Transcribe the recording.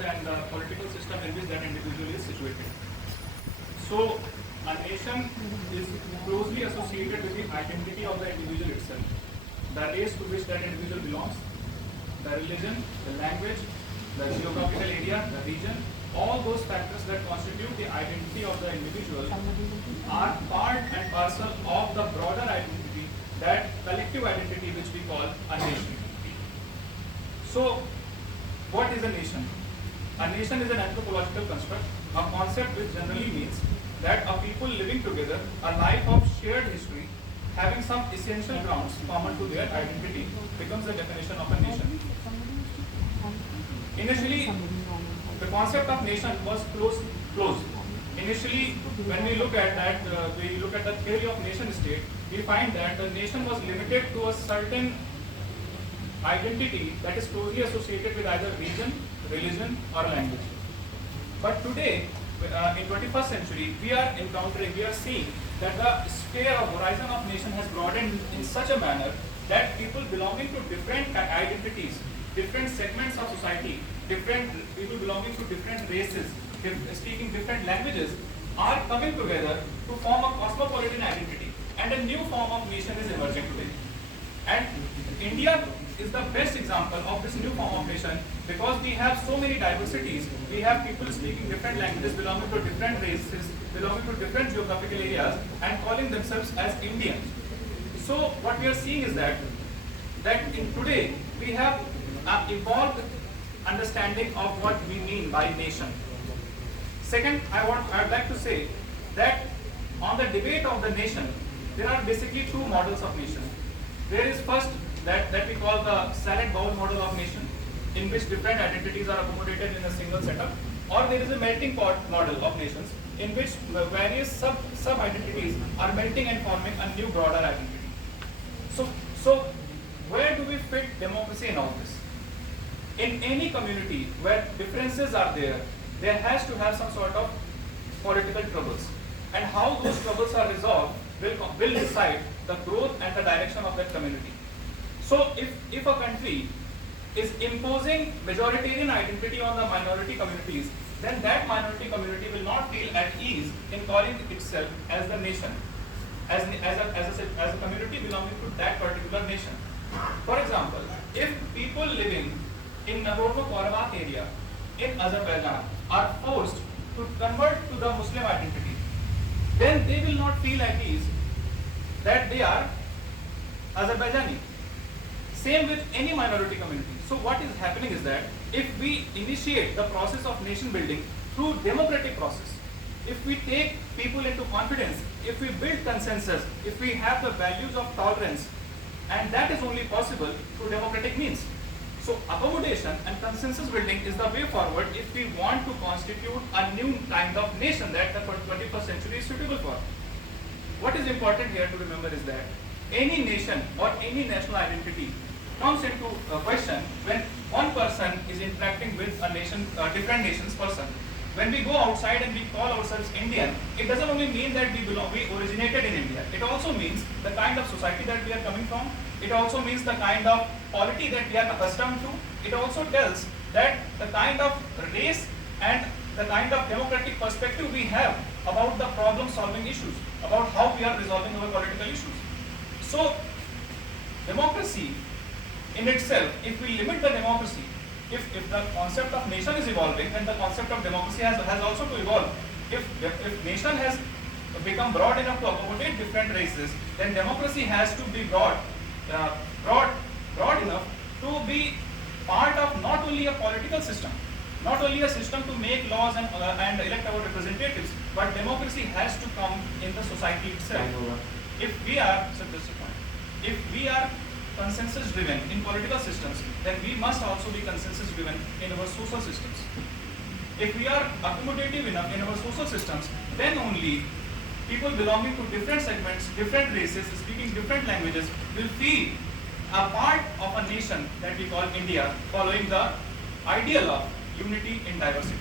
and the political system in which that individual is situated. So, a nation is closely associated with the identity of the individual itself, the race to which that individual belongs, the religion, the language, the geographical area, the region, all those factors that constitute the identity of the individual are part and parcel of the broader identity, that collective identity which we call a nation. So, what is a nation? A nation is an anthropological construct, a concept which generally means that a people living together, a life of shared history, having some essential grounds common to their identity, becomes the definition of a nation. Initially, the concept of nation was closed. Initially, when we look at that, we look at the theory of nation state, we find that the nation was limited to a certain identity that is closely associated with either region, religion, or language. But today, in 21st century, we are seeing that the sphere of horizon of nation has broadened in such a manner that people belonging to different identities, different segments of society, different people belonging to different races, speaking different languages, are coming together to form a cosmopolitan identity, and a new form of nation is emerging today. And India is the best example of this new form of nation, because we have so many diversities. We have people speaking different languages, belonging to different races, belonging to different geographical areas, and calling themselves as Indian. So what we are seeing is that in today we have an evolved understanding of what we mean by nation. Second, I would like to say that on the debate of the nation, there are basically two models of nation. There is first that we call the salad bowl model of nation, in which different identities are accommodated in a single setup, or there is a melting pot model of nations, in which various sub-identities are melting and forming a new broader identity. So where do we fit democracy in all this? In any community where differences are there, there has to have some sort of political troubles. And how those troubles are resolved will decide the growth and the direction of that community. So if a country is imposing majoritarian identity on the minority communities, then that minority community will not feel at ease in calling itself as the nation, as a community belonging to that particular nation. For example, if people living in Nagorno-Karabakh area in Azerbaijan are forced to convert to the Muslim identity, then they will not feel at ease that they are Azerbaijani. Same with any minority community. So what is happening is that if we initiate the process of nation building through democratic process, if we take people into confidence, if we build consensus, if we have the values of tolerance, and that is only possible through democratic means. So accommodation and consensus building is the way forward if we want to constitute a new kind of nation that the 21st century is suitable for. What is important here to remember is that any nation or any national identity comes into question when one person is interacting with a nation, different nation's person. When we go outside and we call ourselves Indian, it doesn't only mean that we originated in India. It also means the kind of society that we are coming from. It also means the kind of polity that we are accustomed to. It also tells that the kind of race and the kind of democratic perspective we have about the problem-solving issues, about how we are resolving our political issues. So, democracy in itself, if we limit the democracy, if the concept of nation is evolving, then the concept of democracy has also to evolve. If nation has become broad enough to accommodate different races, then democracy has to be broad enough to be part of not only a political system, not only a system to make laws and elect our representatives, but democracy has to come in the society itself. If we are consensus driven in political systems, then we must also be consensus driven in our social systems. If we are accommodative enough in our social systems, then only people belonging to different segments, different races, speaking different languages will feel a part of a nation that we call India, following the ideal of unity in diversity.